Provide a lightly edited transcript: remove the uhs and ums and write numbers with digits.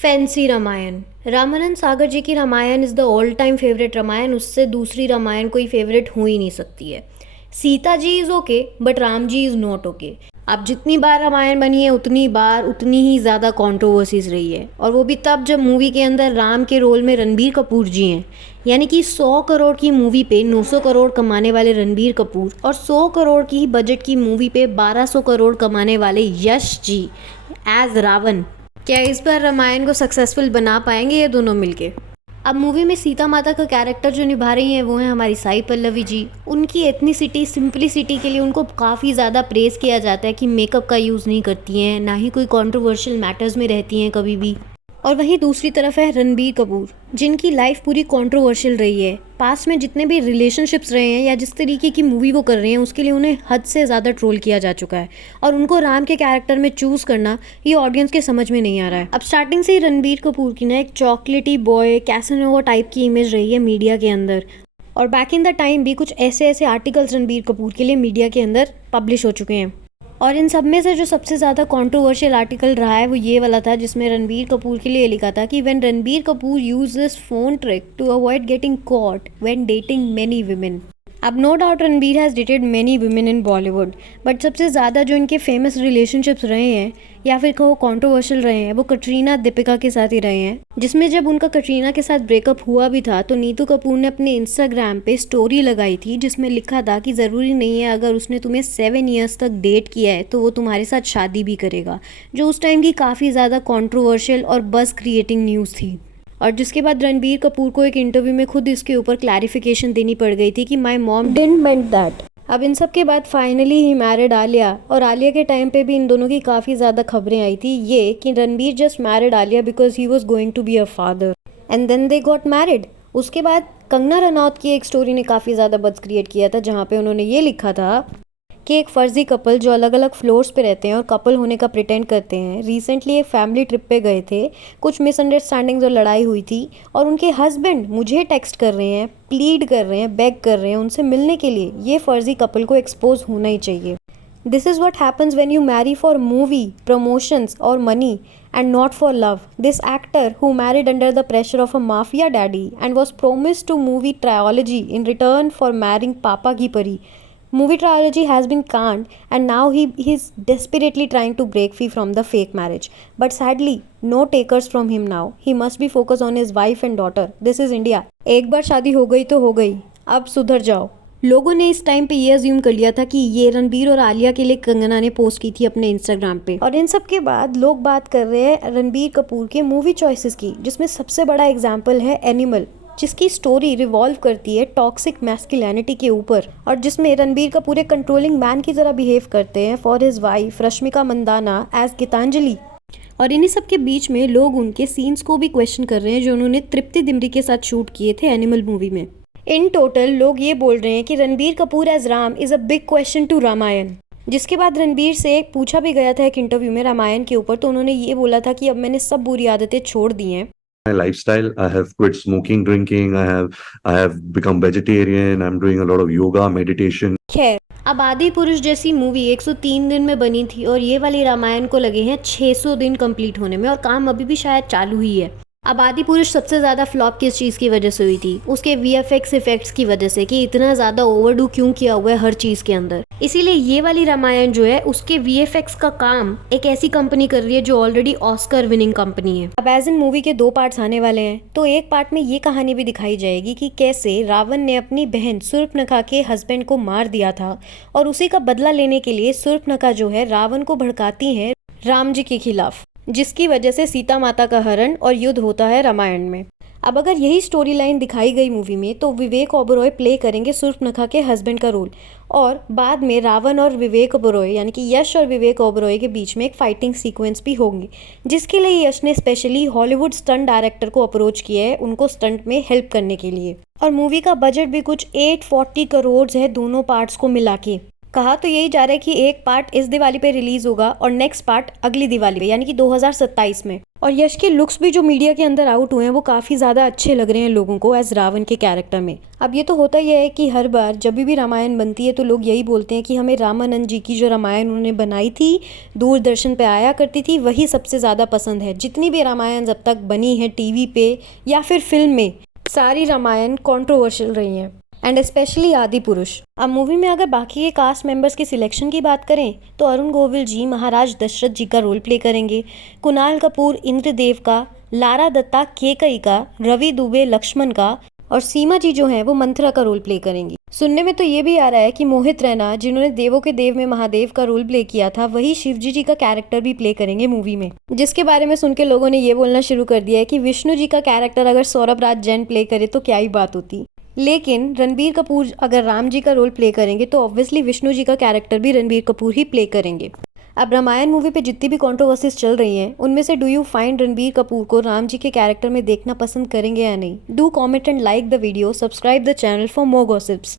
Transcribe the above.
Fancy Ramayan. Ramanand Sagar ji की Ramayan is the all time favourite Ramayan. उससे दूसरी रामायण कोई फेवरेट हो ही नहीं सकती है। Sita ji is okay but Ram ji is not okay. अब जितनी बार रामायण बनी है उतनी बार उतनी ही ज़्यादा कंट्रोवर्सीज रही है, और वो भी तब जब मूवी के अंदर राम के रोल में रणबीर कपूर जी हैं। यानी कि 100 करोड़ की मूवी पे 900 करोड़ कमाने वाले रणबीर कपूर और 100 करोड़ की बजट की मूवी पे 1200 करोड़ कमाने वाले यश जी एज रावण। क्या इस बार रामायण को सक्सेसफुल बना पाएंगे ये दोनों मिलके? अब मूवी में सीता माता का कैरेक्टर जो निभा रही हैं वो हैं हमारी साई पल्लवी जी। उनकी एथनिसिटी, सिंपलिसिटी के लिए उनको काफ़ी ज़्यादा प्रेज़ किया जाता है कि मेकअप का यूज़ नहीं करती हैं, ना ही कोई कंट्रोवर्शियल मैटर्स में रहती हैं कभी भी। और वहीं दूसरी तरफ है रणबीर कपूर, जिनकी लाइफ पूरी कंट्रोवर्शियल रही है। पास्ट में जितने भी रिलेशनशिप्स रहे हैं या जिस तरीके की मूवी वो कर रहे हैं उसके लिए उन्हें हद से ज़्यादा ट्रोल किया जा चुका है, और उनको राम के कैरेक्टर में चूज़ करना ये ऑडियंस के समझ में नहीं आ रहा है। अब स्टार्टिंग से ही रणबीर कपूर की ना एक चॉकलेटी बॉय, कैसनोवा टाइप की इमेज रही है मीडिया के अंदर, और बैक इन द टाइम भी कुछ ऐसे ऐसे आर्टिकल्स रणबीर कपूर के लिए मीडिया के अंदर पब्लिश हो चुके हैं। और इन सब में से जो सबसे ज़्यादा कंट्रोवर्शियल आर्टिकल रहा है वो ये वाला था, जिसमें रणबीर कपूर के लिए लिखा था कि when Ranbir Kapoor use this phone trick to avoid getting caught when dating many women. अब no doubt Ranbir has dated many women in Bollywood, but सबसे ज़्यादा जो इनके फेमस रिलेशनशिप्स रहे हैं या फिर वो कंट्रोवर्शियल रहे हैं वो कटरीना दीपिका के साथ ही रहे हैं। जिसमें जब उनका कटरीना के साथ ब्रेकअप हुआ भी था तो नीतू कपूर ने अपने इंस्टाग्राम पे स्टोरी लगाई थी जिसमें लिखा था कि ज़रूरी नहीं है अगर उसने तुम्हें 7 ईयर्स तक डेट किया है तो वो तुम्हारे साथ शादी भी करेगा, जो उस टाइम की काफ़ी ज़्यादा कंट्रोवर्शियल और बज़ क्रिएटिंग न्यूज़ थी। और जिसके बाद रणबीर कपूर को एक इंटरव्यू में खुद इसके ऊपर क्लैरिफिकेशन देनी पड़ गई थी कि my mom didn't meant that. अब इन सब के बाद फाइनली ही मैरिड आलिया, और आलिया के टाइम पे भी इन दोनों की काफ़ी ज़्यादा खबरें आई थी ये कि Ranbir just married Alia because he was going to be a father and then they got married. उसके बाद कंगना रनौत की एक स्टोरी ने काफ़ी ज़्यादा बज़ क्रिएट किया था, जहाँ पे उन्होंने ये लिखा था कि एक फर्जी कपल जो अलग अलग फ्लोर्स पे रहते हैं और कपल होने का प्रिटेंड करते हैं, रिसेंटली एक फैमिली ट्रिप पे गए थे। कुछ मिसअंडरस्टैंडिंग्स और लड़ाई हुई थी और उनके हस्बैंड मुझे टेक्स्ट कर रहे हैं, प्लीड कर रहे हैं, बेग कर रहे हैं उनसे मिलने के लिए। ये फर्जी कपल को एक्सपोज होना ही चाहिए। This is what happens when you Mary for movie promotions और money and not for love. This actor who married under the pressure of a mafia daddy and was promised to movie trilogy in return for marrying Papa Ki Pari. Movie trilogy has been canned and now he is desperately trying to break free from the fake marriage. But sadly, no takers from him now. He must be focused on his wife and daughter. This is India. एक बार शादी हो गई तो हो गई, अब सुधर जाओ। लोगों ने इस टाइम पे ये अज्यूम कर लिया था कि ये रणबीर और आलिया के लिए कंगना ने पोस्ट की थी अपने इंस्टाग्राम पे। और इन सब के बाद लोग बात कर रहे हैं रणबीर कपूर के मूवी चॉइसेस की, जिसमें सबसे बड़ा एग्जाम्पल है एनिमल, जिसकी स्टोरी रिवॉल्व करती है टॉक्सिक मैस्कुलिनिटी के ऊपर, और जिसमें रणबीर कपूर एक कंट्रोलिंग मैन की तरह बिहेव करते हैं for his wife Rashmika Mandanna as Geetanjali. और इन्हीं सब के बीच में लोग उनके सीन्स को भी क्वेश्चन कर रहे हैं जो उन्होंने तृप्ति दिमरी के साथ शूट किए थे एनिमल मूवी में। इन टोटल लोग ये बोल रहे हैं कि Ranbir Kapoor as Ram is a big question to Ramayan. जिसके बाद रणबीर से पूछा भी गया था एक इंटरव्यू में रामायण के ऊपर, तो उन्होंने ये बोला था कि अब मैंने सब बुरी आदतें छोड़ दी हैं। My lifestyle, I have quit smoking, drinking, I have become vegetarian, I'm doing a lot of yoga, meditation. खैर, अब आदि पुरुष जैसी मूवी 103 दिन में बनी थी और ये वाली रामायण को लगे हैं 600 दिन कंप्लीट होने में, और काम अभी भी शायद चालू ही है। अब आदि पुरुष सबसे ज़्यादा फ्लॉप किस चीज़ की वजह से हुई थी? उसके VFX इफेक्ट्स की वजह से, कि इतना ज़्यादा ओवरडू क्यों किया हुआ है हर चीज़ के अंदर। इसीलिए ये वाली रामायण जो है उसके VFX का काम एक ऐसी कंपनी कर रही है जो ऑलरेडी ऑस्कर विनिंग कंपनी है। अब एज इन मूवी के 2 पार्ट्स आने वाले हैं, तो एक पार्ट में ये कहानी भी दिखाई जाएगी कि कैसे रावण ने अपनी बहन सूर्पनखा के हस्बैंड को मार दिया था, और उसी का बदला लेने के लिए सूर्पनखा जो है रावण को भड़काती है राम जी के खिलाफ, जिसकी वजह से सीता माता का हरण और युद्ध होता है रामायण में। अब अगर यही स्टोरी लाइन दिखाई गई मूवी में तो विवेक ओबरॉय प्ले करेंगे सूर्पनखा के हस्बैंड का रोल, और बाद में रावण और विवेक ओबरॉय यानी कि यश और विवेक ओबरॉय के बीच में एक फाइटिंग सीक्वेंस भी होंगे, जिसके लिए यश ने स्पेशली हॉलीवुड स्टंट डायरेक्टर को अप्रोच किया है उनको स्टंट में हेल्प करने के लिए। और मूवी का बजट भी कुछ 840 करोड़ है दोनों पार्ट्स को मिला के। कहा तो यही जा रहा है कि एक पार्ट इस दिवाली पे रिलीज होगा और नेक्स्ट पार्ट अगली दिवाली पे यानी कि 2027 में। और यश के लुक्स भी जो मीडिया के अंदर आउट हुए हैं वो काफ़ी ज़्यादा अच्छे लग रहे हैं लोगों को एज रावण के कैरेक्टर में। अब ये तो होता ही है कि हर बार जब भी रामायण बनती है तो लोग यही बोलते हैं कि हमें रामानंद जी की जो रामायण उन्होंने बनाई थी, दूरदर्शन पे आया करती थी, वही सबसे ज़्यादा पसंद है। जितनी भी रामायण अब तक बनी है टीवी पे या फिर फिल्म में, सारी रामायण कॉन्ट्रोवर्शियल रही हैं एंड स्पेशली आदि पुरुष। अब मूवी में अगर बाकी के कास्ट मेंबर्स की सिलेक्शन की बात करें तो अरुण गोविल जी महाराज दशरथ जी का रोल प्ले करेंगे, कुणाल कपूर इंद्रदेव का, लारा दत्ता केकई का, रवि दुबे लक्ष्मण का और सीमा जी जो हैं वो मंथरा का रोल प्ले करेंगी। सुनने में तो ये भी आ रहा है कि मोहित रैना जिन्होंने देवों के देव में महादेव का रोल प्ले किया था वही शिवजी जी का कैरेक्टर भी प्ले करेंगे मूवी में, जिसके बारे में सुन के लोगों ने ये बोलना शुरू कर दिया है कि विष्णु जी का कैरेक्टर अगर सौरभ राज जैन प्ले करे तो क्या ही बात होती। लेकिन रणबीर कपूर अगर राम जी का रोल प्ले करेंगे तो ऑब्वियसली विष्णु जी का कैरेक्टर भी रणबीर कपूर ही प्ले करेंगे। अब रामायण मूवी पे जितनी भी कंट्रोवर्सीज चल रही हैं उनमें से do you find Ranbir Kapoor को राम जी के कैरेक्टर में देखना पसंद करेंगे या नहीं? Do comment and like the video, subscribe the channel for more gossips.